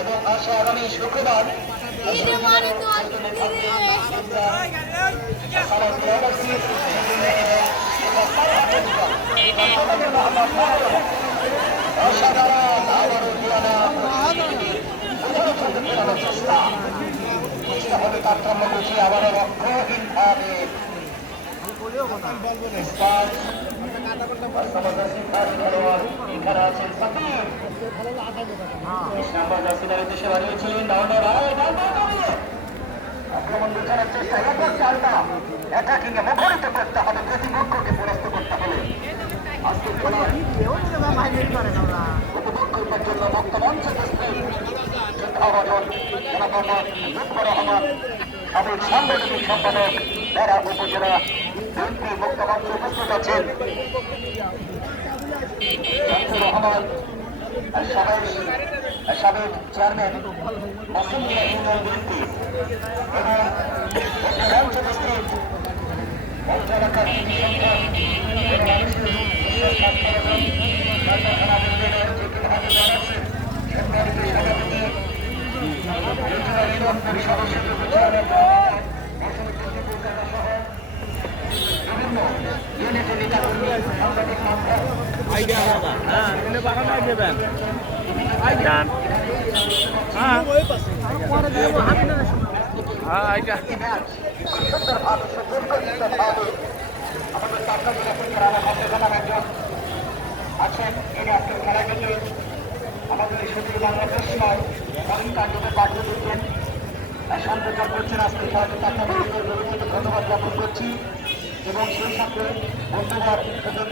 এবং আসে আগামী শুক্রবার অসাধারণ আবারও চেষ্টা হবে তারতম্য বুঝি আবারও রক্ষহীন ভাবে এখানে আছেন সাকিব দেশে বাড়িয়েছিলেন আক্রমণ বোঝানোর চেষ্টা একক চালটা অ্যাটাকিং এ মুখরিত করতে হবে প্রতিপক্ষকে পরাস্ত করতে হবে আজকে উপভোগ জন্য মুক্ত মঞ্চ রহমান সাবেক সাংগঠনিক সম্পাদক বেড়া উপজেলা বিএনপি মুক্ত মঞ্চ উপস্থিত আছেন রহমান সাবেক চেয়ারম্যান মাসুমিয়া ইউনিয়ন বিএনপি এবং মঞ্চ উপস্থিত মঞ্চ এলাকার আছেন তিনি আজকের খেলা থেকে আমাদের সুদূর বাংলাদেশ নয় অনেক কার্যকে কার্য দিচ্ছেন সম্প্রচার করছেন আজকে খেলাকে তাকে ধন্যবাদ জ্ঞাপন করছি এবং সেই সাথে বন্ধুবার খেলা